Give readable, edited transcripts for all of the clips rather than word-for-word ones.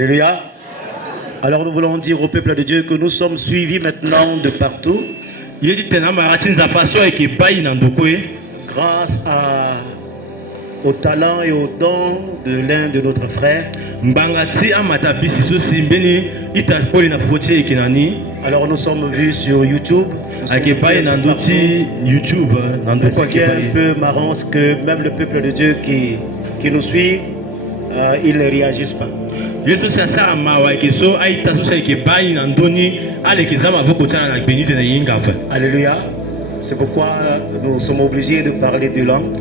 Alléluia. Alors nous voulons dire au peuple de Dieu que nous sommes suivis maintenant de partout. Grâce au talent et au don de l'un de notre frère. Alors nous sommes vus sur YouTube. C'est un peu marrant que même le peuple de Dieu qui nous suit, ils ne réagissent pas. Alléluia. C'est pourquoi nous sommes obligés de parler de langue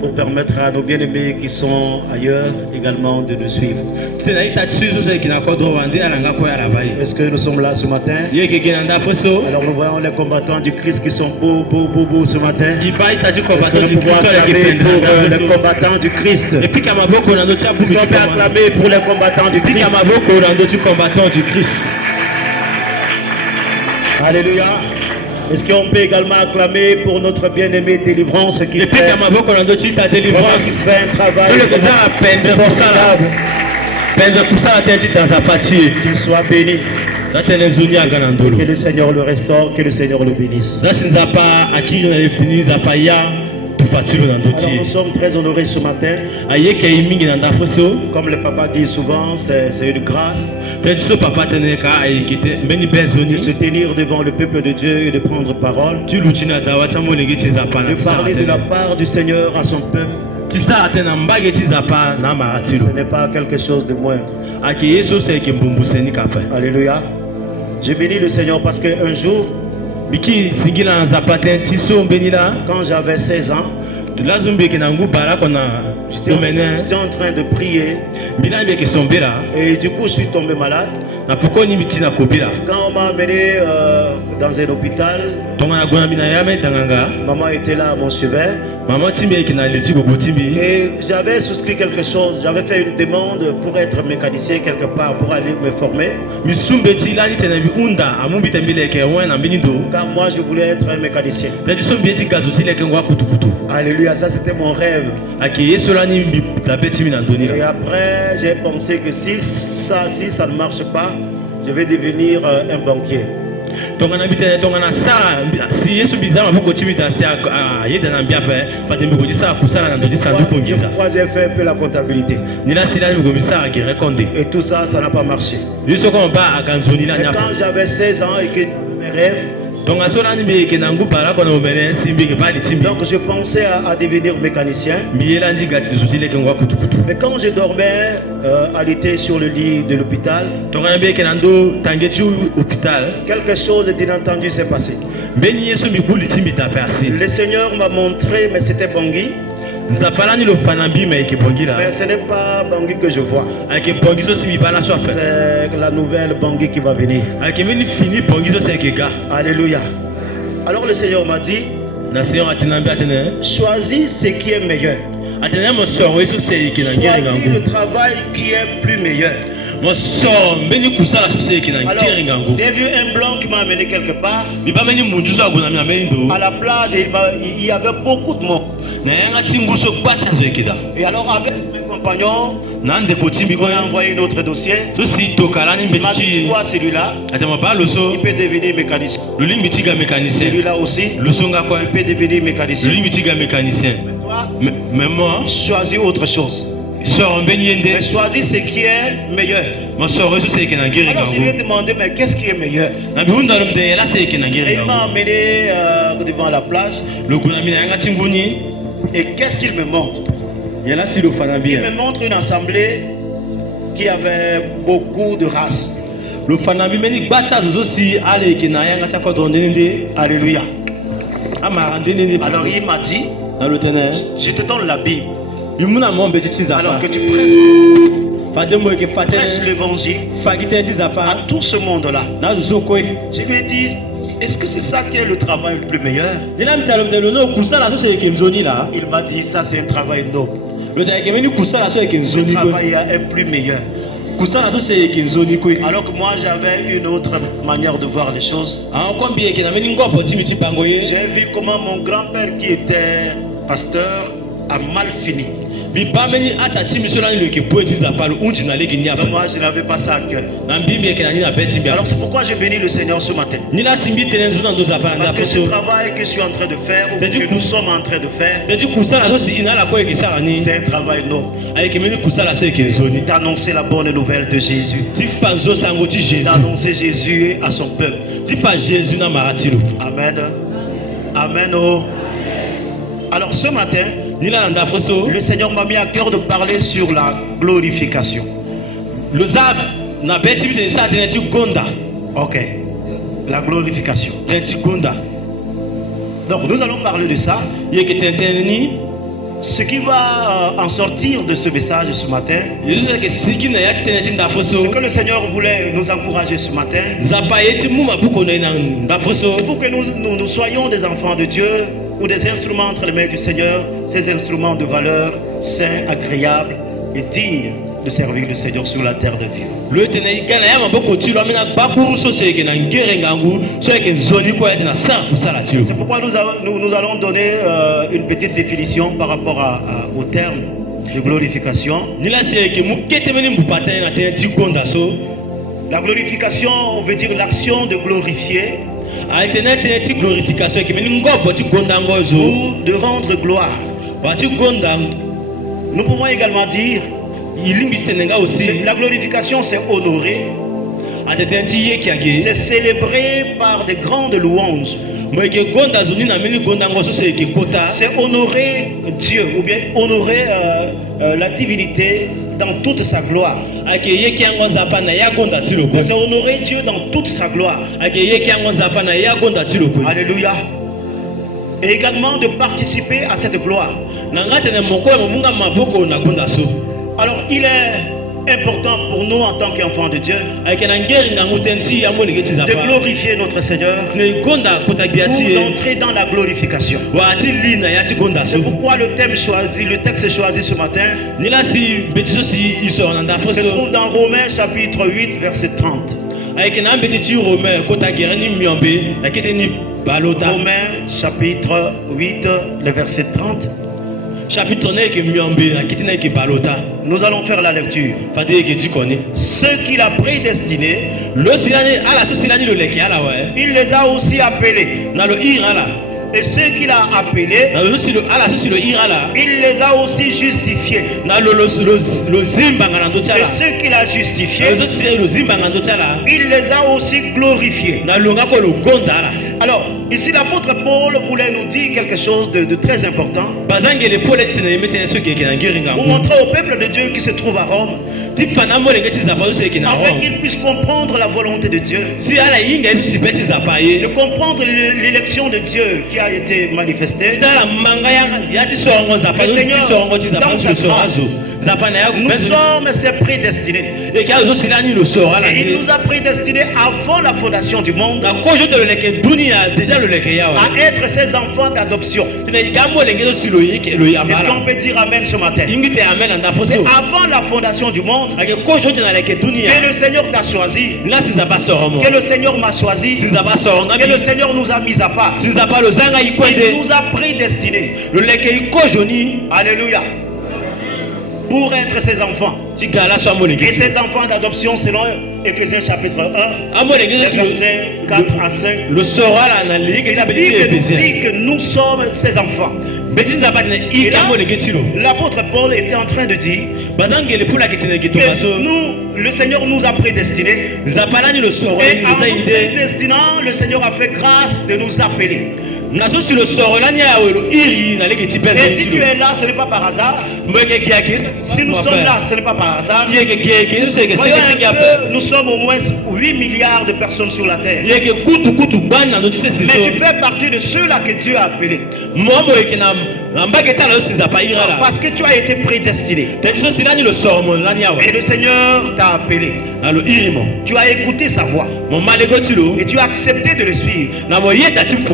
pour permettre à nos bien-aimés qui sont ailleurs également de nous suivre. Est-ce que nous sommes là ce matin? Alors nous voyons les combattants du Christ qui sont beaux ce matin. Est-ce que nous pouvons acclamer pour les combattants du Christ? Est-ce qu'on peut acclamer pour les combattants du Christ? Alléluia. Est-ce qu'on peut également acclamer pour notre bien-aimé délivrance qui fait un travail formidable. Qu'il soit béni. Que le Seigneur le restaure, que le Seigneur le bénisse. Alors nous sommes très honorés ce matin. Comme le papa dit souvent, c'est une grâce de se tenir devant le peuple de Dieu et de prendre parole, de parler de la part du Seigneur à son peuple. Ce n'est pas quelque chose de moindre. Alléluia. Je bénis le Seigneur parce qu'un jour, quand j'avais 16 ans, j'étais en train de prier et du coup je suis tombé malade. Quand on m'a amené dans un hôpital, maman était là, mon suivait. Et j'avais souscrit quelque chose, j'avais fait une demande pour être mécanicien quelque part, pour aller me former. Car moi je voulais être un mécanicien. Alléluia, ça c'était mon rêve. Et après j'ai pensé que si ça ne marche pas, je vais devenir un banquier. C'est pourquoi j'ai fait un peu la comptabilité. Et tout ça, ça n'a pas marché. Et quand j'avais 16 ans et que mes rêves, donc je pensais à devenir mécanicien. Mais quand je dormais à l'été sur le lit de l'hôpital, quelque chose d'inattendu s'est passé. Le Seigneur m'a montré, mais c'était Bangui. Mais ce n'est pas Bangui que je vois. C'est la nouvelle Bangui qui va venir. Alléluia. Alors le Seigneur m'a dit, choisis ce qui est meilleur. Choisis le travail qui est plus meilleur. Alors, j'ai vu un blanc qui m'a amené quelque part. À la plage, il y avait beaucoup de monde. Et alors, avec mes compagnons, on a envoyé notre dossier. Il m'a dit, tu vois celui-là, il peut devenir mécanicien. Celui-là aussi, il peut devenir mécanicien. Mais moi, choisis autre chose. Mais choisis ce qui est meilleur. Alors je lui ai demandé, mais qu'est-ce qui est meilleur? Et il m'a amené devant la plage. Et qu'est-ce qu'il me montre? Il me montre une assemblée qui avait beaucoup de races. Alléluia. Alors il m'a dit, je te donne la Bible. Alors que tu prêches l'évangile à tout ce monde-là. Je lui ai dit, est-ce que c'est ça qui est le travail le plus meilleur? Il m'a dit, ça c'est un travail noble. Le travail est plus meilleur. Alors que moi j'avais une autre manière de voir les choses. J'ai vu comment mon grand-père qui était pasteur a mal fini. Donc moi, je n'avais pas ça à cœur. Alors c'est pourquoi j'ai béni le Seigneur ce matin. Parce que ce travail que je suis en train de faire, ou que nous sommes en train de faire, c'est un travail noble. D'annoncer la bonne nouvelle de Jésus. D'annoncer Jésus à son peuple. Amen. Amen. Oh. Alors ce matin, le Seigneur m'a mis à cœur de parler sur la glorification. Ok. La glorification. Donc nous allons parler de ça. Ce qui va en sortir de ce message ce matin, ce que le Seigneur voulait nous encourager ce matin, pour que nous soyons des enfants de Dieu ou des instruments entre les mains du Seigneur, ces instruments de valeur, sains, agréables et dignes de servir le Seigneur sur la terre de vivre. C'est pourquoi nous allons donner une petite définition par rapport au terme de glorification. La glorification veut dire l'action de glorifier ou de rendre gloire. Nous pouvons également dire la glorification, c'est honorer, c'est célébrer par de grandes louanges, c'est honorer Dieu ou bien honorer la divinité dans toute sa gloire. C'est honorer Dieu dans toute sa gloire. Alléluia. Et également de participer à cette gloire. Alors il est important pour nous en tant qu'enfants de Dieu de glorifier notre Seigneur pour entrer dans la glorification. C'est pourquoi le texte choisi ce matin se trouve dans Romains chapitre 8 verset 30. Romains chapitre 8 le verset 30. Nous allons faire la lecture. Ceux qu'il a prédestinés, il les a aussi appelés. Et ceux qu'il a appelés, il les a aussi justifiés. Et ceux qu'il a justifiés, il les a aussi glorifiés. Alors, ici l'apôtre Paul voulait nous dire quelque chose de très important. Pour montrer au peuple de Dieu qui se trouve à Rome, afin qu'il puisse comprendre la volonté de Dieu, de comprendre l'élection de Dieu qui a été manifestée. Le Seigneur, dans sa grâce, nous sommes ses prédestinés. Et il nous a prédestinés avant la fondation du monde à être ses enfants d'adoption. Est-ce qu'on peut dire amen ce matin? C'est avant la fondation du monde que le Seigneur t'a choisi, que le Seigneur m'a choisi, que le Seigneur nous a mis à part. Il nous a prédestinés. Alléluia. Pour être ses enfants. Et ses enfants d'adoption selon Éphésiens chapitre 1, versets 4 à 5. La Bible dit que nous sommes ses enfants. L'apôtre Paul était en train de dire que nous, le Seigneur nous a prédestinés. Et en nous prédestinant, le Seigneur a fait grâce de nous appeler. Et si tu es là, ce n'est pas par hasard. Si nous sommes là, ce n'est pas par hasard. Nous sommes au moins 8 milliards de personnes sur la terre. Mais tu fais partie de ceux-là que Dieu a appelés. Parce que tu as été prédestiné. Et le Seigneur t'a t'a appelé. Tu as écouté sa voix. Et tu as accepté de le suivre.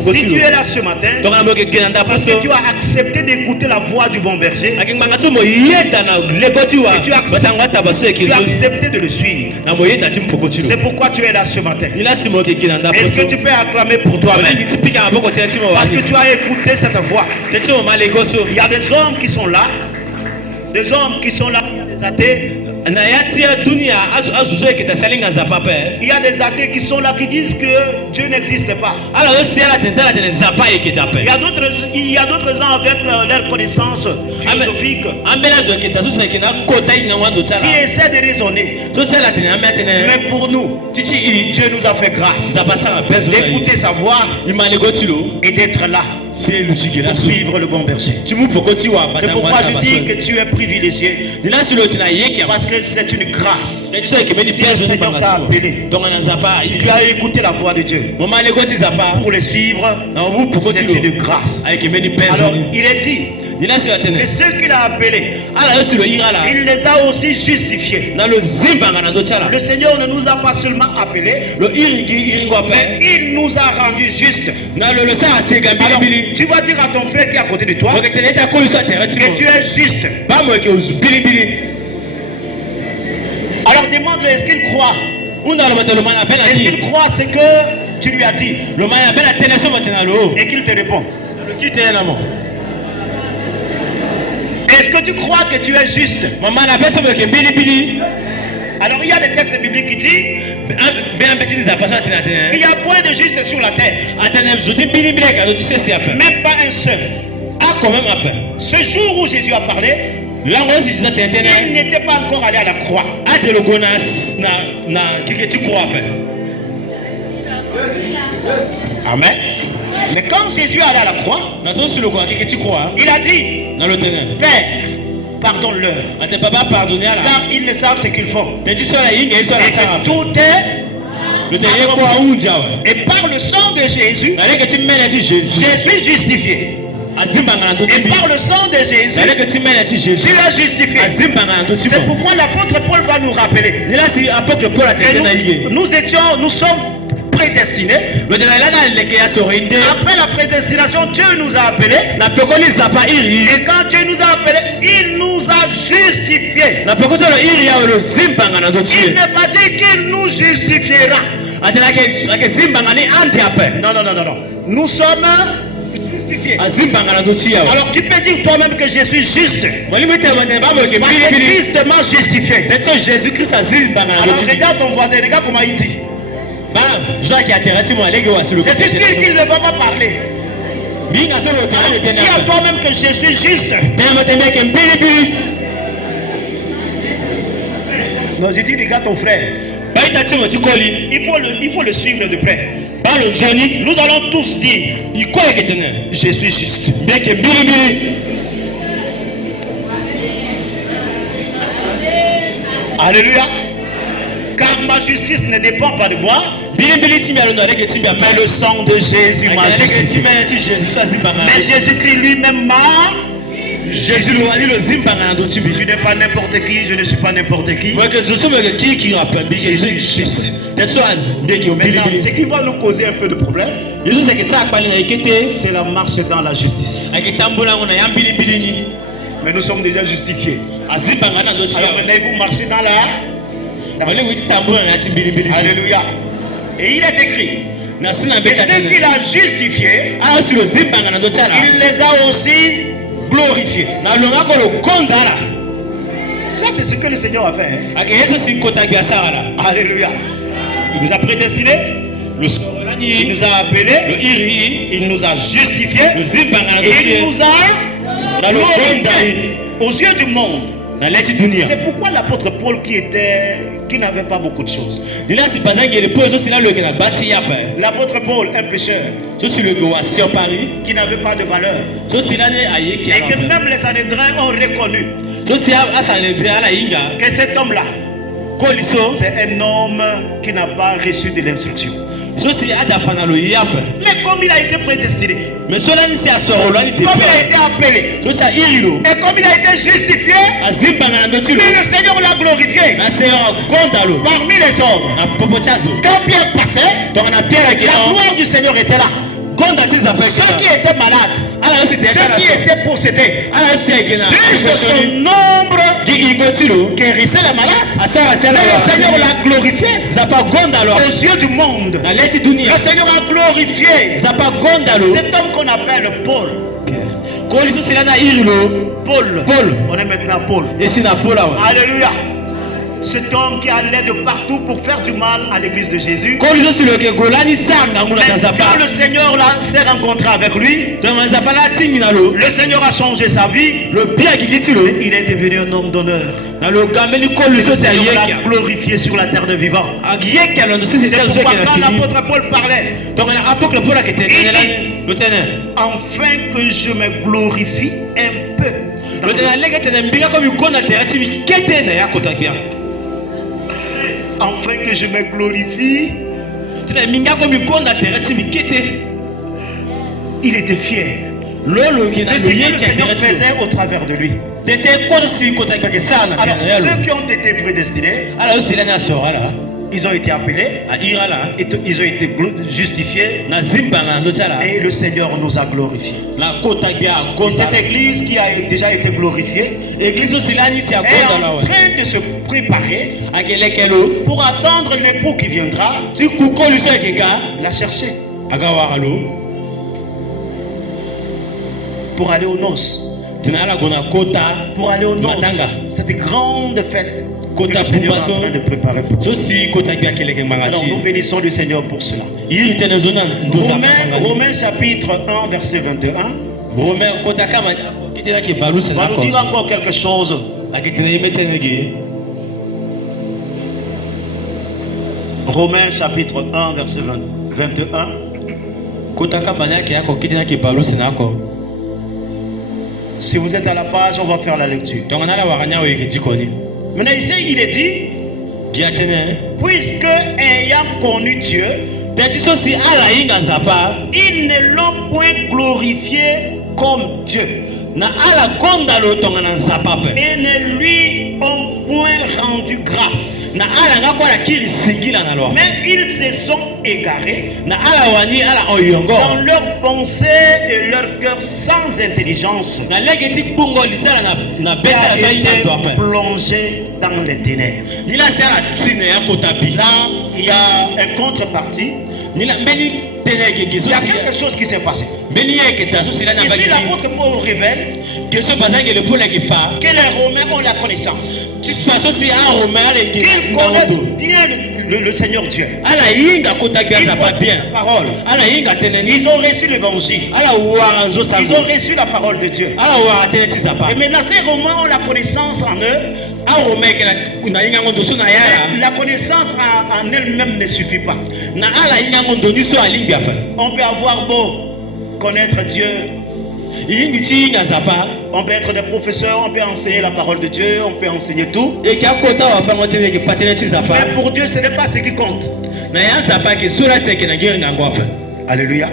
Si tu es là ce matin, parce que tu as accepté d'écouter la voix du bon berger, et tu as accepté de le suivre. C'est pourquoi tu es là ce matin. Est-ce que tu peux acclamer pour toi-même? Parce que tu as écouté cette voix. Il y a des hommes qui sont là. Des hommes qui sont là, il y a des athées. Il y a des athées qui sont là qui disent que Dieu n'existe pas. Il y a d'autres gens avec leur connaissance philosophique qui essaient de raisonner. Mais pour nous, Dieu nous a fait grâce d'écouter sa voix et d'être là pour suivre le bon berger. C'est pourquoi je dis que tu es privilégié, parce que c'est une grâce. Si le Seigneur t'a appelé, tu as écouté la voix de Dieu pour le suivre, c'est une grâce. Alors il est dit que ceux qu'il a appelés, il les a aussi justifiés. Le Seigneur ne nous a pas seulement appelés, mais il nous a rendus justes. Alors, tu vas dire à ton frère qui est à côté de toi que tu es juste. Alors demande-le, est-ce qu'il croit? Est-ce qu'il croit ce que tu lui as dit? Et qu'il te répond. Est-ce que tu crois que tu es juste? Alors il y a des textes bibliques qui disent qu'il y a point de juste sur la terre. Même pas un seul. Ce jour où Jésus a parlé, il n'était pas encore allé à la croix. Amen. Mais quand Jésus est allé à la croix, il a dit, Père, pardonne-leur, car ils ne savent ce qu'ils font. Et que tout est. Et par le sang de Jésus, je suis justifié. Et par le sang de Jésus, tu es justifié. C'est pourquoi l'apôtre Paul va nous rappeler que nous sommes prédestinés. Après la prédestination, Dieu nous a appelés. Et quand Dieu nous a appelés, il nous a justifiés. Il n'est pas dit qu'il nous justifiera. Non. Nous sommes justifiés. Alors tu peux dire toi-même que je suis juste. Tristement justifié. Alors regarde ton voisin, regarde comment il dit. Je suis sûr qu'il ne va pas parler. Dis à toi-même que je suis juste. Non, j'ai dit regarde ton frère. Il faut le suivre de près. Nous allons tous dire je suis juste. Alléluia. Car ma justice ne dépend pas de moi, mais le sang de Jésus m'a justifié. Mais Jésus-Christ lui-même m'a. Tu n'es pas n'importe qui, je ne suis pas n'importe qui. Maintenant, ce qui va nous causer un peu de problème, c'est la marche dans la justice. Mais nous sommes déjà justifiés. Alors maintenant, il faut marcher dans la. Alléluia. Et il est écrit. Et ceux qu'il a justifiés, il les a aussi glorifiés. Ça, c'est ce que le Seigneur a fait. Alléluia. Il nous a prédestinés. Il nous a appelés. Il nous a justifiés. Et il nous a glorifiés aux yeux du monde. C'est pourquoi l'apôtre Paul qui n'avait pas beaucoup de choses. L'apôtre Paul, un pécheur qui n'avait pas de valeur. Et que même les Sanhédrins ont reconnu que cet homme-là C'est un homme qui n'a pas reçu de l'instruction. Mais comme il a été prédestiné, comme il a été appelé, et comme il a été justifié, le Seigneur l'a glorifié parmi les hommes. Quand Pierre passait, la gloire du Seigneur était là. Ceux qui étaient malades, ceux qui étaient possédés, juste son nombre guérissait les malades. Le Seigneur l'a glorifié aux yeux du monde. Le Seigneur a glorifié cet homme qu'on appelle Paul. Paul. On est maintenant Paul. Alléluia. Cet homme qui allait de partout pour faire du mal à l'église de Jésus. Quand le Seigneur s'est rencontré avec lui, le Seigneur a changé sa vie. Il est devenu un homme d'honneur. Le Seigneur l'a glorifié sur la terre de vivant. C'est pourquoi quand l'apôtre Paul parlait, il dit, afin que je me glorifie un peu. Afin que je me glorifie. Il était fier de ce que le Seigneur faisait au travers de lui. Alors ceux qui ont été prédestinés, ils ont été appelés, ils ont été justifiés, et le Seigneur nous a glorifiés. Cette église qui a déjà été glorifiée est en train de se préparer pour attendre l'époux qui viendra, la chercher, pour aller aux noces. Pour aller aux noces, cette grande fête que le Seigneur est en train de préparer pour nous. Alors nous bénissons le Seigneur pour cela. Romains chapitre 1 verset 21. On va nous dire encore quelque chose. Romains chapitre 1 verset 21. Si vous êtes à la page, on va faire la lecture. Maintenant ici, il est dit, puisque ayant connu Dieu, ils ne l'ont point glorifié comme Dieu. Et ne lui ont point rendu grâce. Mais ils se sont égarés dans leurs pensées et leur cœur sans intelligence, plongés dans les ténèbres. Là, il y a un contrepartie. Il y a quelque chose qui s'est passé. Ici, l'apôtre Paul révèle que les Romains ont la connaissance. Qu'ils connaissent bien le Seigneur Dieu. Ils parole. Ils ont reçu l'évangile. Ils ont reçu la parole de Dieu. Et maintenant, ces Romains ont la connaissance en eux. La connaissance en elle-même ne suffit pas. On peut avoir beau connaître Dieu, on peut être des professeurs, on peut enseigner la parole de Dieu, on peut enseigner tout. Mais pour Dieu, ce n'est pas ce qui compte. Alléluia.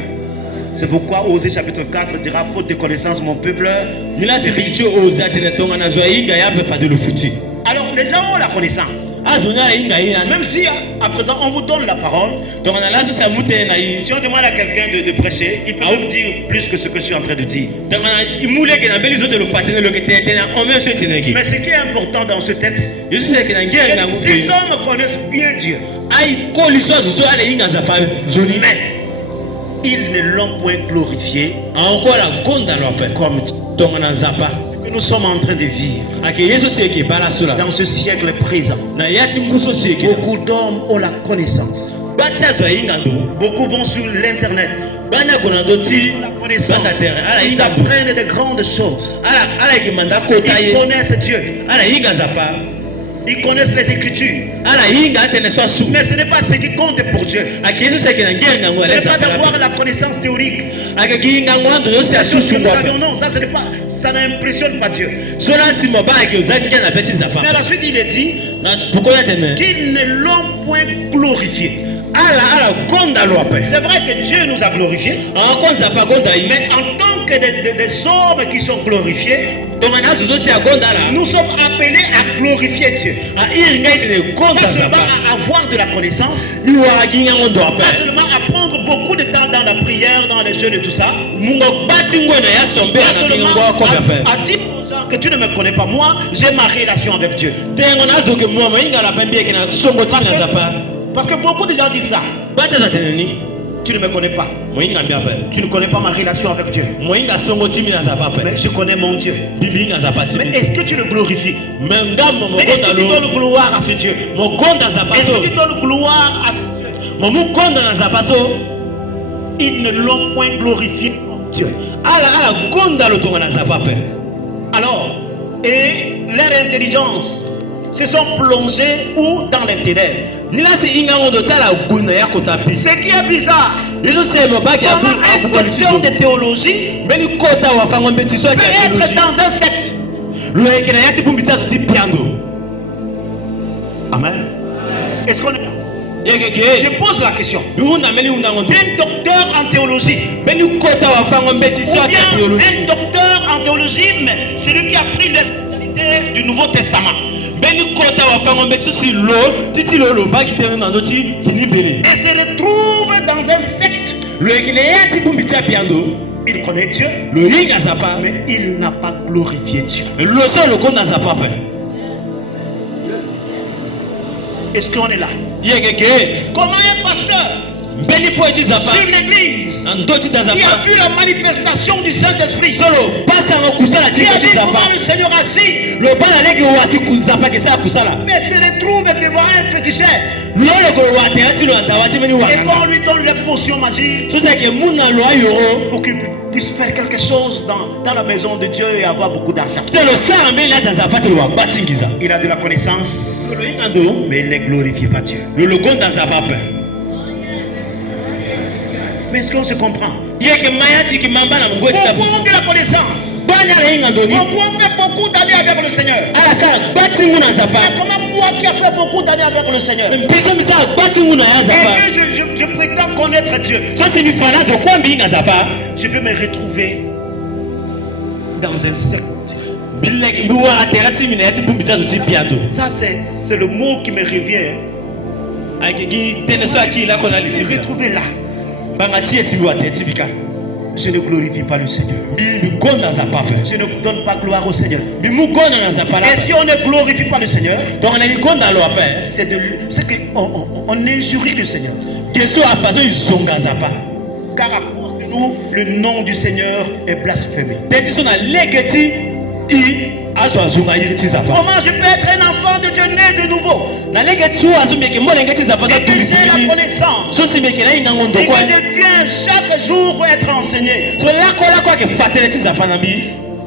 C'est pourquoi Osée chapitre 4 dira, faute de connaissance, mon peuple. Alors les gens ont la connaissance. Même si à présent on vous donne la parole, si on demande à quelqu'un de prêcher, il peut vous dire plus que ce que je suis en train de dire. Mais ce qui est important dans ce texte, ces hommes connaissent bien Dieu. Mais ils ne l'ont point glorifié comme que nous sommes en train de vivre dans ce siècle présent. Beaucoup d'hommes ont la connaissance. Beaucoup vont sur l'internet. Ils apprennent de grandes choses. Ils connaissent Dieu. Ils connaissent les Écritures. Mais ce n'est pas ce qui compte pour Dieu. Ce n'est pas d'avoir la connaissance théorique. Non, ça n'impressionne pas Dieu. Mais à la suite, il est dit qu'ils ne l'ont point glorifié. C'est vrai que Dieu nous a glorifiés. Mais en tant que des hommes qui sont glorifiés, nous sommes appelés à glorifier Dieu. Pas seulement à avoir de la connaissance, pas seulement à prendre beaucoup de temps dans la prière, dans les jeûnes et tout ça, pas seulement à dire que tu ne me connais pas, moi j'ai ma relation avec Dieu. Parce que beaucoup de gens disent ça. Tu ne me connais pas. Tu ne connais pas ma relation avec Dieu. Mais je connais mon Dieu. Mais est-ce que tu le glorifies? Est-ce que tu donnes gloire à ce Dieu? Est-ce que tu donnes gloire à ce Dieu? Ils ne l'ont point glorifié comme Dieu. Alors, et leur intelligence se sont plongés ou dans les ténèbres. Ce qui est bizarre, comment un docteur de théologie peut être dans un secte? Amen. Est-ce qu'on est là? Je pose la question. Un docteur en théologie, ou bien un docteur en théologie, mais celui qui a pris les spécialités du Nouveau Testament, et se retrouve dans un secte. Il connaît Dieu, mais il n'a pas glorifié Dieu. Est-ce qu'on est là? Comment un pasteur sur l'église qui a vu la manifestation du Saint-Esprit, qui a vu comment le Seigneur agit, mais se retrouve devant un féticheur et qu'on lui donne les potions magiques pour qu'il puisse faire quelque chose dans la maison de Dieu et avoir beaucoup d'argent. Il a de la connaissance, mais il ne glorifie pas Dieu. Mais est-ce qu'on se comprend? Beaucoup ont de la connaissance. Beaucoup ont fait beaucoup d'années avec le Seigneur. Mais comment moi qui ai fait beaucoup d'années avec le Seigneur, et que je prétends connaître Dieu, je peux me retrouver dans un secte? Ça c'est le mot qui me revient. Je me retrouver là. Je ne glorifie pas le Seigneur. Je ne donne pas gloire au Seigneur. Et si on ne glorifie pas le Seigneur, c'est qu'on injurie le Seigneur. Car à cause de nous, le nom du Seigneur est blasphémé. Comment je peux être un enfant de Dieu né de nouveau et que j'ai la connaissance et que je viens chaque jour être enseigné,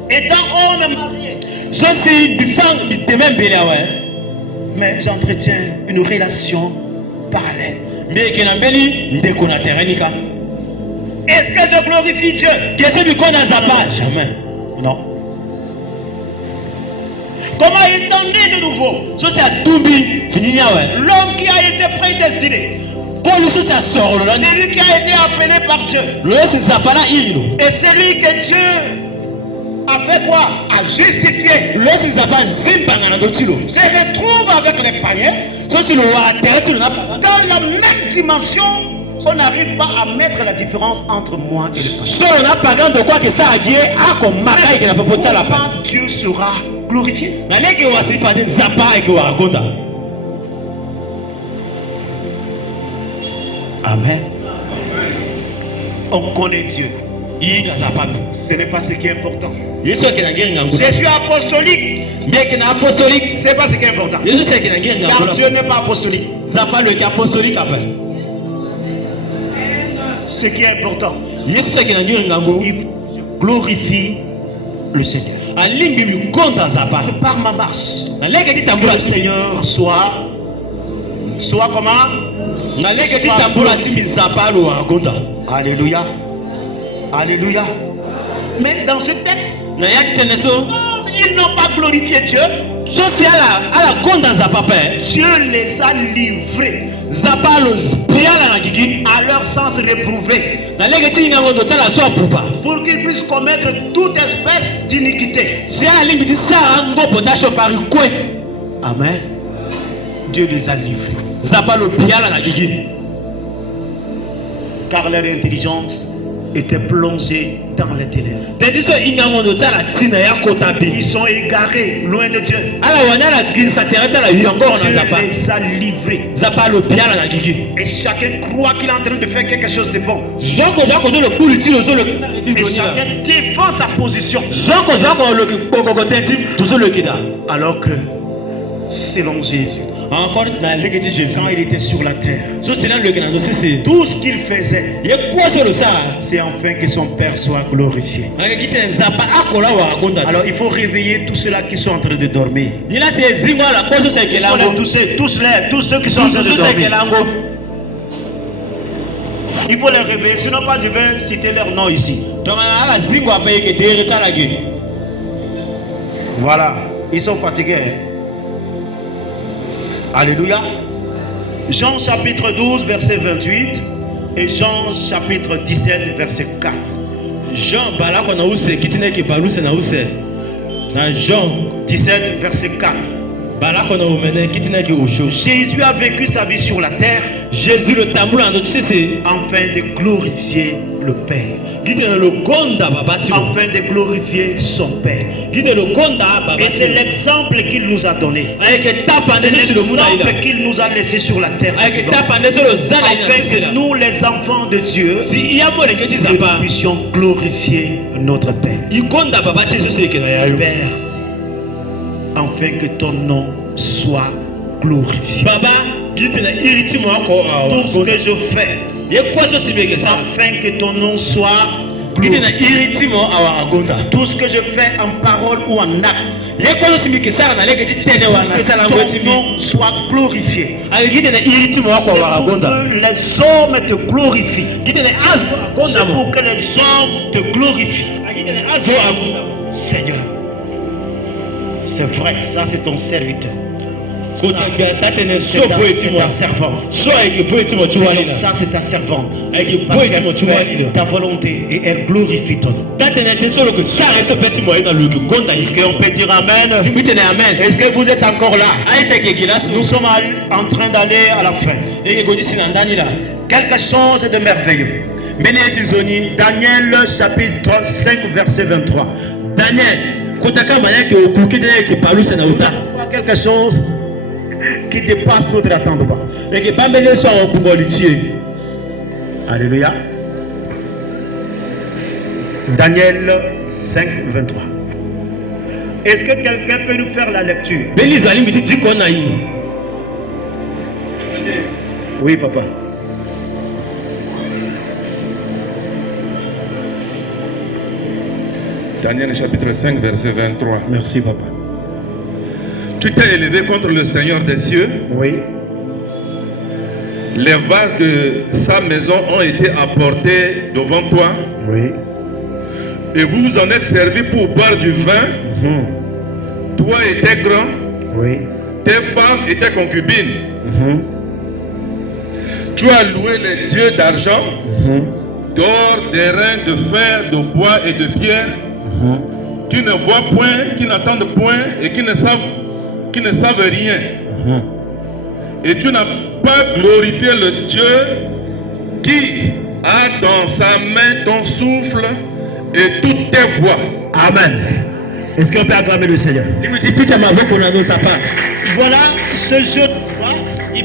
étant homme marié, mais j'entretiens une relation parallèle? Est-ce que je glorifie Dieu? Jamais. Non. Comment étant né de nouveau, l'homme qui a été prédestiné, celui qui a été appelé par Dieu, et celui que Dieu a fait quoi? A justifié, se retrouve avec les païens dans la même dimension. On n'arrive pas à mettre la différence entre moi et le païen. Comment Dieu sera glorifié? Amen. On connaît Dieu. Ce n'est pas ce qui est important. Je suis apostolique. Ce n'est pas ce qui est important. Car Dieu n'est pas apostolique. Ce qui est important, il glorifie le Seigneur. Par ma marche, le Seigneur soit comment? Alléluia. Alléluia. Mais dans ce texte, ils n'ont pas glorifié Dieu. Dieu les a livrés à leur sens réprouvé pour qu'ils puissent commettre toute espèce d'iniquité. Amen. Dieu les a livrés. Car leur intelligence était plongée dans les ténèbres. Ils sont égarés, loin de Dieu. Dieu les a livrés. Et chacun croit qu'il est en train de faire quelque chose de bon. Et chacun défend sa position. Alors que, selon Jésus, quand il était sur la terre, tout ce qu'il faisait, c'est enfin que son Père soit glorifié. Alors il faut réveiller tous ceux-là qui sont en train de dormir. Il faut les toucher, touche-les, tous ceux qui sont en train de dormir. Il faut les réveiller, sinon pas je vais citer leur nom ici. Voilà, ils sont fatigués. Hein? Alléluia. Jean chapitre 12 verset 28 et Jean chapitre 17 verset 4. Jean 17 verset 4. Jésus a vécu sa vie sur la terre afin de glorifier le Père, afin de glorifier son Père. Et c'est l'exemple qu'il nous a donné. C'est l'exemple qu'il nous a laissé sur la terre. Afin que nous, les enfants de Dieu, nous puissions glorifier notre Père. Père, afin que ton nom soit glorifié. Tout ce que je fais, afin que ton nom soit glorifié. Tout ce que je fais en parole ou en acte, que ton nom soit glorifié. C'est pour que les hommes te glorifient. C'est pour que les hommes te glorifient. Seigneur, c'est vrai, ça c'est ton serviteur. C'est ta servante. Ça c'est ta servante. Parce qu'elle fait ta volonté et elle glorifie ton nom. Est-ce qu'on peut dire Amen? Est-ce que vous êtes encore là? Nous sommes en train d'aller à la fin. Quelque chose de merveilleux. Daniel chapitre 5 verset 23. Daniel, quelque chose qui dépasse notre attendement. Alléluia. Daniel 5 23. Est-ce que quelqu'un peut nous faire la lecture? Oui, papa. Daniel chapitre 5 verset 23. Merci papa. Tu t'es élevé contre le Seigneur des cieux. Oui. Les vases de sa maison ont été apportés devant toi. Oui. Et vous vous en êtes servi pour boire du vin. Toi et tes grands. Oui. Tes femmes et tes concubines. Tu as loué les dieux d'argent, d'or, d'airain, de fer, de bois et de pierre, qui ne voient point, qui n'entendent point et qui ne savent rien. Et tu n'as pas glorifié le Dieu qui a dans sa main ton souffle et toutes tes voix. Amen. Est-ce qu'on peut acclamer le Seigneur? Voilà ce jeune qui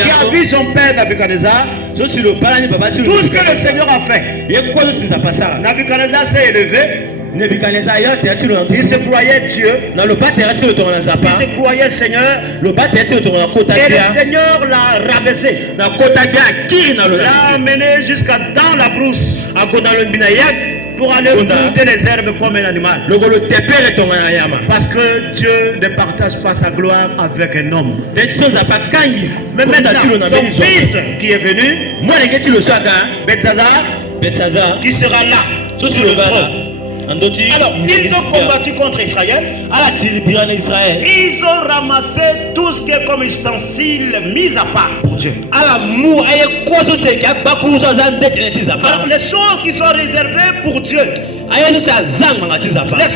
a vu son père Nabuchodonosor. Tout ce que le Seigneur a fait. Nabuchodonosor s'est élevé. Il se croyait Dieu. Il se croyait Seigneur. Et le Seigneur l'a rabaissé. L'a amené jusqu'à dans la brousse. pour aller goûter les herbes comme un animal. Parce que Dieu ne partage pas sa gloire avec un homme. Mais maintenant, son fils qui est venu, Belshazzar, qui sera là sur le trône. Alors, ils ont combattu contre Israël. Ils ont ramassé tout ce qui est comme ustensile mis à part pour Dieu. Alors, les choses qui sont réservées pour Dieu, les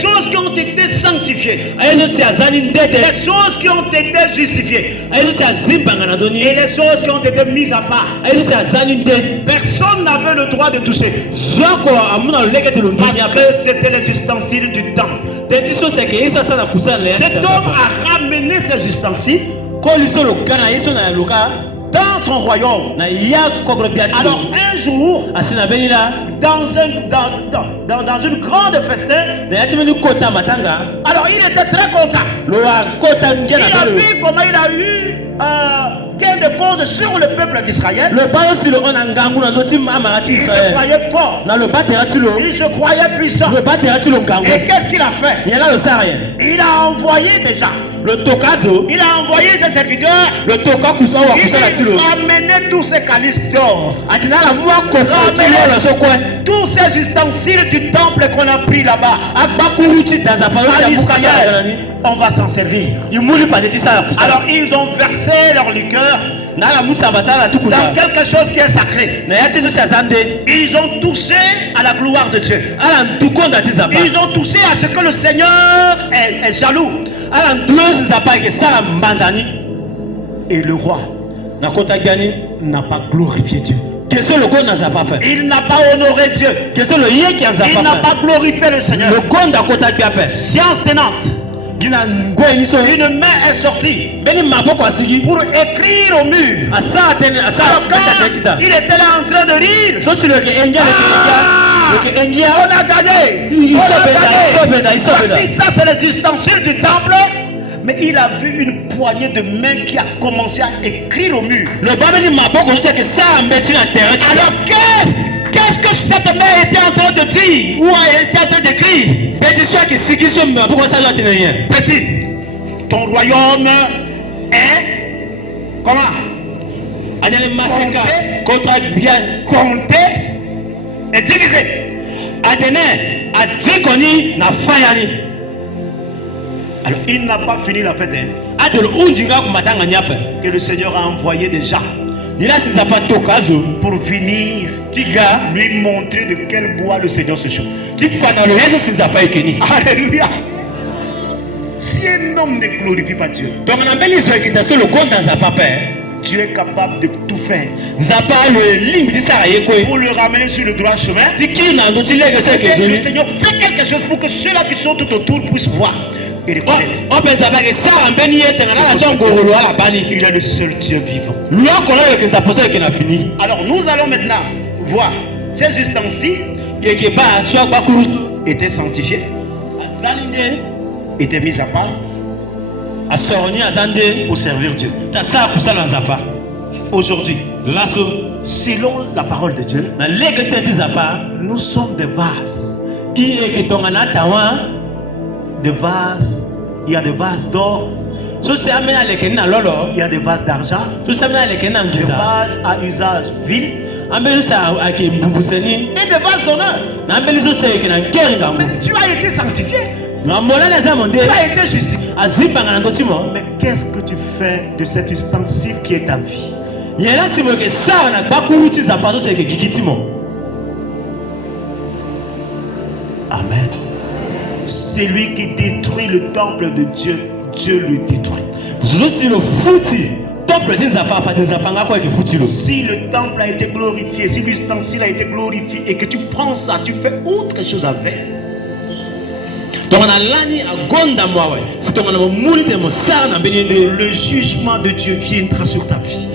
choses qui ont été sanctifiées, les choses qui ont été justifiées, et les choses qui ont été mises à part, personne n'avait le droit de toucher. Parce que c'était les ustensiles du temple. Cet homme a ramené ces ustensiles dans son royaume. Alors un jour, dans une grande festin, alors il était très content. Il a vu comment il a eu gain de cause sur le peuple d'Israël. Il se croyait fort. Il se croyait puissant. Et qu'est-ce qu'il a fait? Il a envoyé déjà. Il a envoyé ses serviteurs. Il a amené tous ces calices d'or. Tous ces ustensiles du temple qu'on a pris là-bas. On va s'en servir. Alors ils ont versé leur liqueur dans quelque chose qui est sacré. Ils ont touché à la gloire de Dieu. Ils ont touché à ce que le Seigneur est jaloux. Et le roi n'a pas glorifié Dieu. Il n'a pas honoré Dieu. Il n'a pas glorifié le Seigneur. Science tenante, une main est sortie pour écrire au mur. Alors quand il était là en train de rire, on a gagné. Ça c'est les ustensiles du temple. Mais il a vu une poignée de mains qui a commencé à écrire au mur. Alors qu'est-ce que cette main était en train de dire? Ou était en train d'écrire? Petit, ton royaume est comment? Compté et divisé. Alors il n'a pas fini la fête. Que le Seigneur a envoyé des gens pour venir lui montrer de quel bois le Seigneur se chauffe. Alléluia. Si un homme ne glorifie pas Dieu, Dieu est capable de tout faire pour le ramener sur le droit chemin. Le Seigneur fait quelque chose pour que ceux-là qui sont tout autour puissent voir et reconnaître. Il est le seul Dieu vivant. Alors nous allons maintenant voir ces ustensiles étaient sanctifiés, étaient mis à part pour servir Dieu. Aujourd'hui, selon la parole de Dieu, nous sommes des vases. Des vases, il y a des vases d'or, il y a des vases d'argent, des vases à usage vil et des vases d'honneur. Mais tu as été sanctifié. Tu as été justifié. Mais qu'est-ce que tu fais de cet ustensile qui est ta vie? Amen. Celui qui détruit le temple de Dieu, Dieu le détruit. Si le temple a été glorifié, si l'ustensile a été glorifié et que tu prends ça, tu fais autre chose avec. Le jugement de Dieu viendra sur ta vie.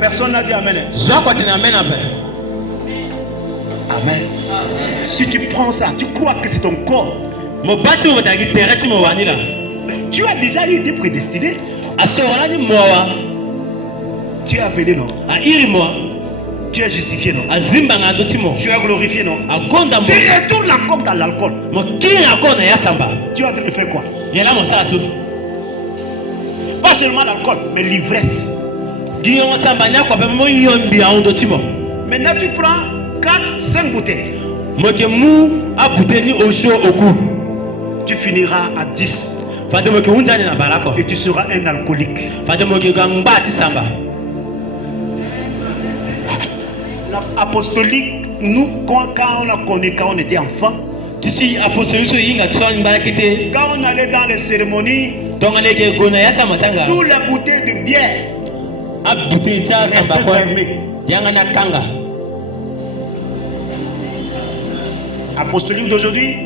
Personne n'a dit amen. Amen. Si tu prends ça, tu crois que c'est ton corps. Tu as déjà été prédestiné. Tu es appelé, non? Tu es justifié, non? Tu es glorifié, non? Tu retournes encore dans l'alcool. Tu es en train de faire quoi? Pas seulement l'alcool, mais l'ivresse. Maintenant tu prends 4-5 bouteilles. Tu finiras à 10. Et tu seras un alcoolique. L'apostolique, nous, quand on a connu, quand on était enfant, quand on allait dans les cérémonies, toute la bouteille de bière restait fermée. Apostolique d'aujourd'hui,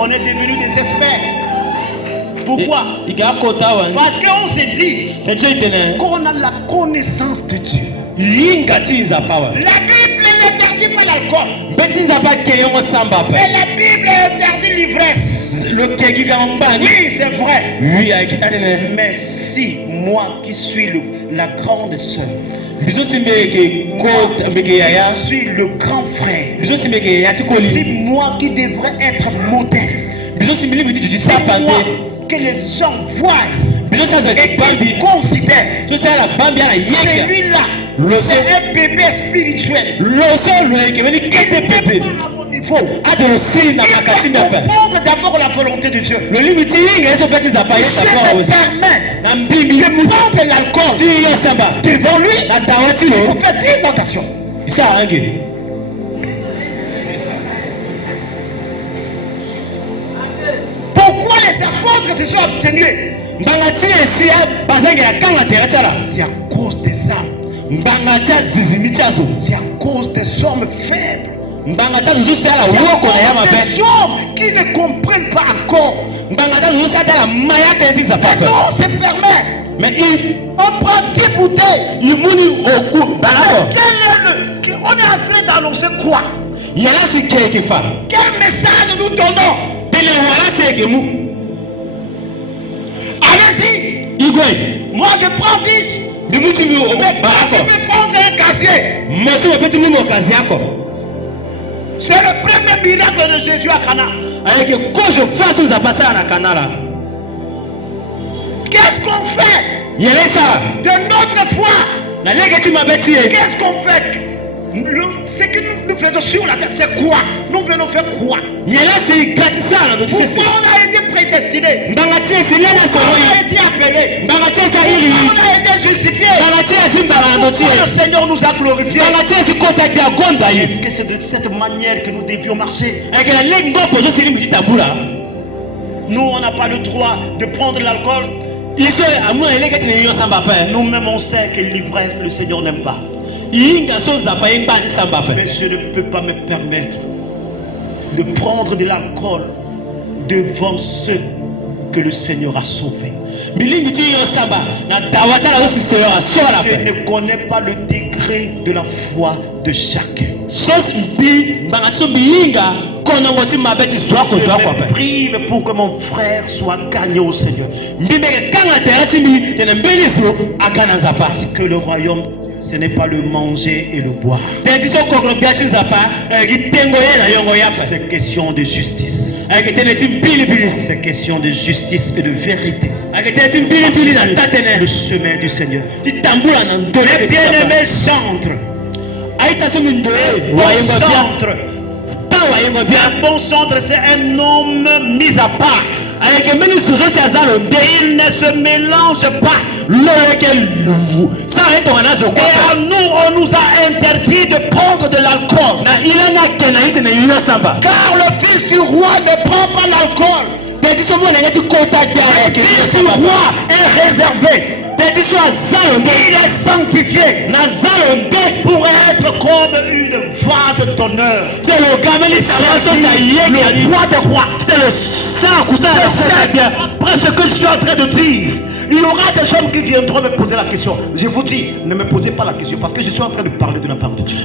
on est devenus des experts. Pourquoi? Parce qu'on s'est dit qu'on a la connaissance de Dieu. La Bible n'interdit pas l'alcool. Mais la Bible interdit l'ivresse. Oui, c'est vrai. Mais si moi qui suis la grande sœur, je suis le grand frère, c'est moi qui devrais être modèle, c'est moi que les gens voient et considèrent, celui-là c'est un bébé spirituel. Il faut comprendre d'abord la volonté de Dieu. Je me permets de prendre l'alcool devant lui. Il faut faire très attention. Pourquoi les apôtres se sont abstenus? C'est à cause des âmes. C'est à cause des hommes faibles. Des hommes qui ne comprennent pas encore. Mais non, on se permet. On prend 10 bouteilles. On est en train d'annoncer quoi? Quel message nous donnons? Allez-y. Moi je prends 10. Mais quand tu veux prendre un casier, c'est le premier miracle de Jésus à Cana. Qu'est-ce qu'on fait de notre foi? Qu'est-ce qu'on fait? Ce que nous faisons sur la terre, c'est quoi? Nous venons faire quoi? Pourquoi on a été prédestiné? Pourquoi on a été appelé? Pourquoi on a été justifié? Pourquoi le Seigneur nous a glorifiés? Est-ce que c'est de cette manière que nous devions marcher? Nous, on n'a pas le droit de prendre l'alcool. Nous-mêmes, on sait que l'ivresse, le Seigneur n'aime pas. Mais je ne peux pas me permettre de prendre de l'alcool devant ceux que le Seigneur a sauvés. Je ne connais pas le degré de la foi de chacun. Je me prive pour que mon frère soit gagné au Seigneur. Parce que le royaume, ce n'est pas le manger et le boire. C'est question de justice. C'est question de justice et de vérité. Le chemin du Seigneur. Les bien-aimés chantres. Un bon centre, c'est un homme mis à part. Il ne se mélange pas. Et à nous, on nous a interdit de prendre de l'alcool. Car le fils du roi ne prend pas l'alcool. Le fils du roi est réservé. Il est sanctifié pour être comme une vase d'honneur. C'est le roi des rois. C'est le après ce que je suis en train de dire, il y aura des hommes qui viendront me poser la question. Je vous dis, ne me posez pas la question parce que je suis en train de parler de la part de Dieu.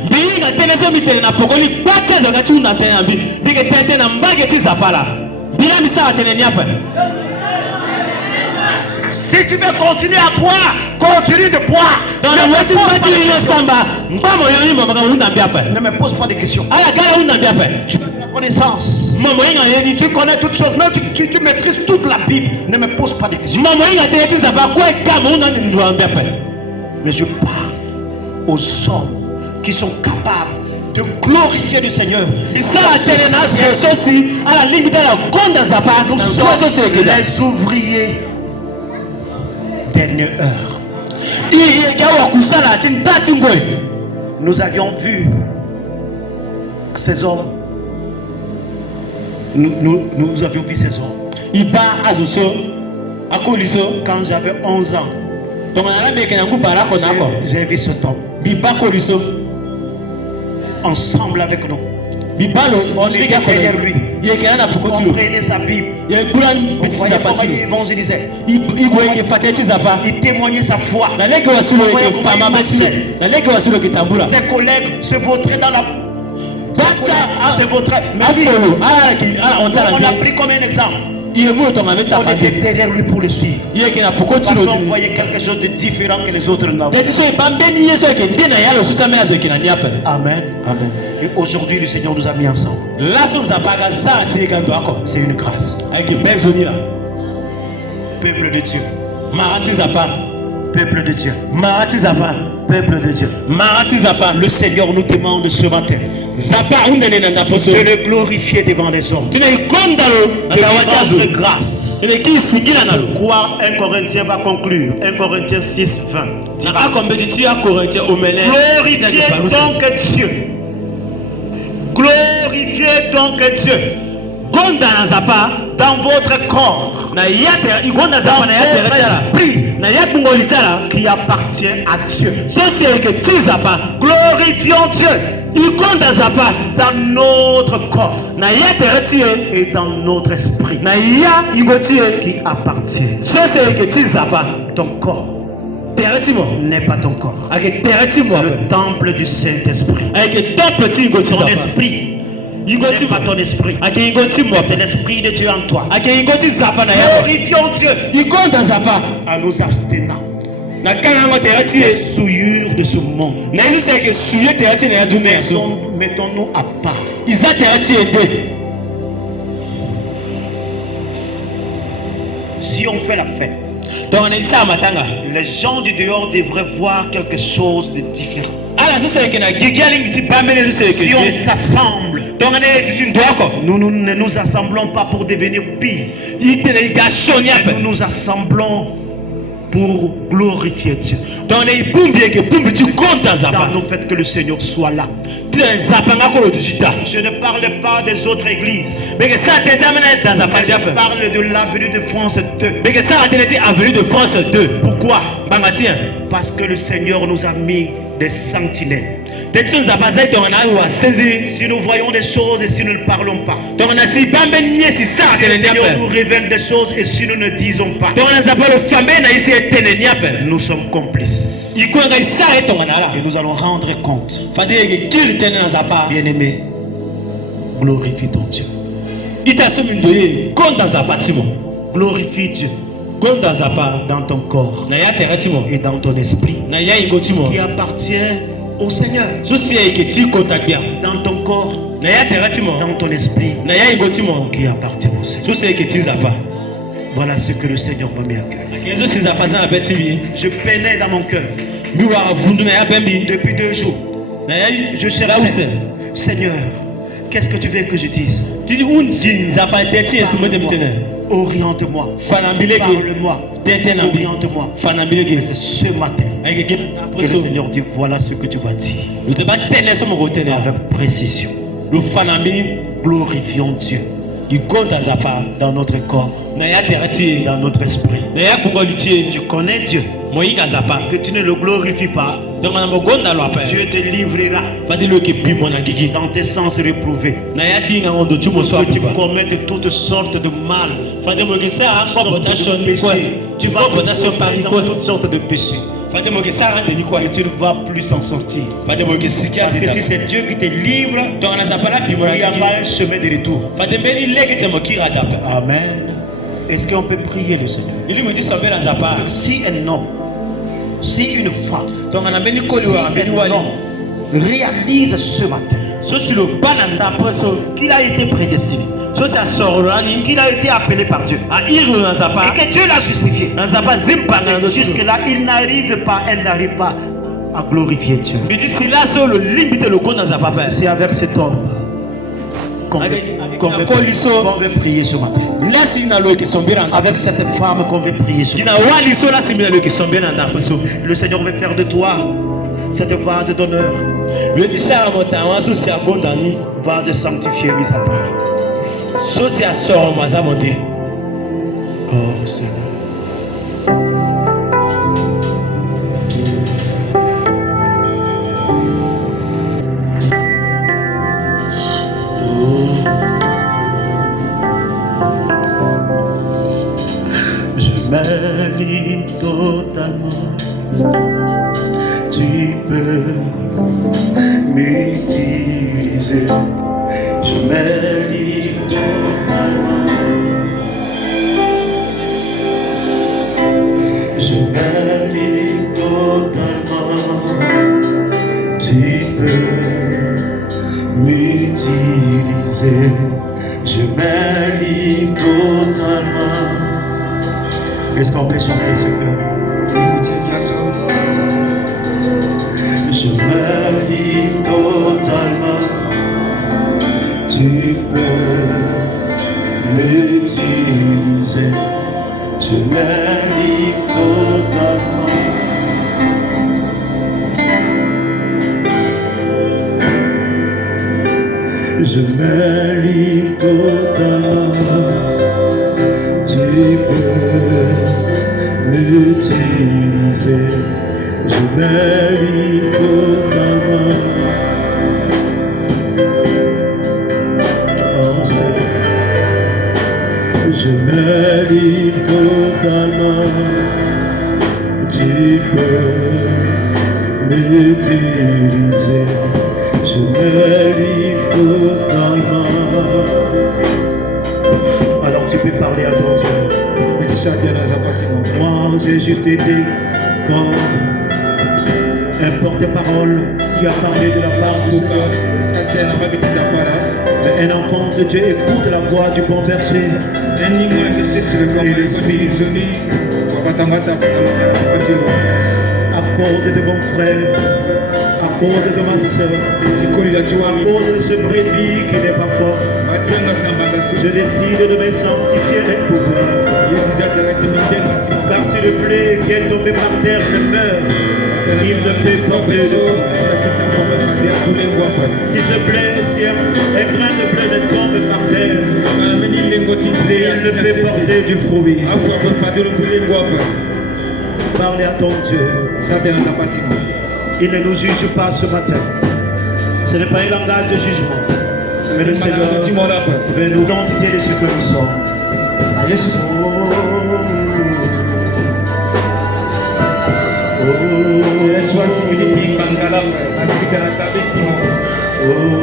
Si tu veux continuer à boire, continue de boire. Ne me pose pas de questions. Tu as la connaissance. Tu connais toutes choses. Même tu maîtrises toute la Bible. Ne me pose pas de questions. Mais je parle aux hommes qui sont capables de glorifier le Seigneur. Nous sommes les ouvriers dernière heure. Nous avions vu ces hommes. Nous avions vu ces hommes. Quand j'avais 11 ans, j'ai vu cet homme. Ensemble avec nous. On était derrière lui. On prenait sa Bible. On voyait comment il évangélisait. Il témoignait sa foi. Ses collègues se vautraient dans la... Se vautraient. Mais lui, on l'a pris comme un exemple. On était derrière lui pour le suivre. Parce qu'on voyait quelque chose de différent que les autres n'ont. Amen. Amen. Et aujourd'hui, le Seigneur nous a mis ensemble. C'est une grâce. Peuple de Dieu. Peuple de Dieu. Peuple de Dieu. Le Seigneur nous demande ce matin de le glorifier devant les hommes. De rendre grâce. Quoi 1 Corinthiens va conclure. 1 Corinthiens 6, 20. Glorifiez donc Dieu. Glorifiez donc Dieu. Dans votre corps, dans votre esprit qui appartient à Dieu. Glorifions Dieu. Dans notre corps et dans notre esprit qui appartient. Ton corps n'est pas ton corps. Le temple du Saint-Esprit. Ton esprit. C'est pas ton esprit. C'est l'esprit de Dieu en toi. Glorifions Dieu en nous abstenant des souillures de ce monde. Mettons-nous à part. Si on fait la fête, les gens du dehors devraient voir quelque chose de différent. Si on s'assemble, nous ne nous assemblons pas pour devenir pire. Nous nous assemblons pour glorifier Dieu. Dans le fait que le Seigneur soit là. Je ne parle pas des autres églises. Je parle de l'avenue de France 2. Pourquoi? Parce que le Seigneur nous a mis des sentinelles. Si nous voyons des choses et si nous ne parlons pas, le Seigneur nous révèle des choses et si nous ne disons pas, nous sommes complices. Et nous allons rendre compte. Bien-aimé, glorifie ton Dieu. Glorifie Dieu dans ton corps et dans ton esprit qui appartient au Seigneur. Dans ton corps, dans ton esprit qui appartient au Seigneur. Voilà ce que le Seigneur m'a mis à cœur. Je peinais dans mon cœur depuis 2 jours. Je cherchais, Seigneur, qu'est-ce que tu veux que je dise? Oriente-moi, parle-moi, oriente-moi. C'est ce matin que le Seigneur dit, voilà ce que tu vas dire. Avec précision. Glorifions Dieu dans notre corps, dans notre esprit. Tu connais Dieu, que tu ne le glorifies pas, Dieu te livrera dans tes sens réprouvés. Que tu commettes toutes sortes de mal, tu vas dans toutes sortes de péchés. Et tu ne vas plus s'en sortir. Parce que si c'est Dieu qui te livre, il n'y a pas un chemin de retour. Amen. Est-ce qu'on peut prier le Seigneur? Si un homme, si une femme, si un homme réalise ce matin qu'il a été prédestiné, qu'il a été appelé par Dieu, et que Dieu l'a justifié, jusque-là, il n'arrive pas, elle n'arrive pas à glorifier Dieu. C'est avec cet homme qu'on veut prier ce matin. Avec cette femme qu'on veut prier ce matin. Le Seigneur veut faire de toi cette vase d'honneur, vase sanctifié, mis à part. Oh Seigneur. Je me livre totalement. Tu peux m'utiliser. Je me livre totalement. Je me livre totalement. Tu peux m'utiliser. Je me livre totalement. Est-ce qu'on peut chanter ce cœur? Je me livre totalement. Tu peux m'utiliser. Je me livre totalement. Je me livre totalement. Tu peux m'utiliser. Je me livre totalement. Oh Seigneur, je me livre totalement. Tu peux m'utiliser. Je me livre totalement. Alors tu peux parler à ton Dieu. Moi j'ai juste été comme un porte-parole qui a parlé de la part de Dieu. Un enfant de Dieu écoute la voix du bon berger. Il le suit. À cause de mon frère, à cause de ma soeur, à cause de ce brebis qui n'est pas fort, je décide de me sanctifier pour toi. Car si le blé qui est tombé par terre meurt, il ne peut porter de fruits. Si ce blé, si un grain de blé ne tombe par terre, il ne peut porter du fruit. Parlez à ton Dieu. Il ne nous juge pas ce matin. Ce n'est pas un langage de jugement, mais le Seigneur veut nous identifier de ce que nous sommes. Yes. Oh,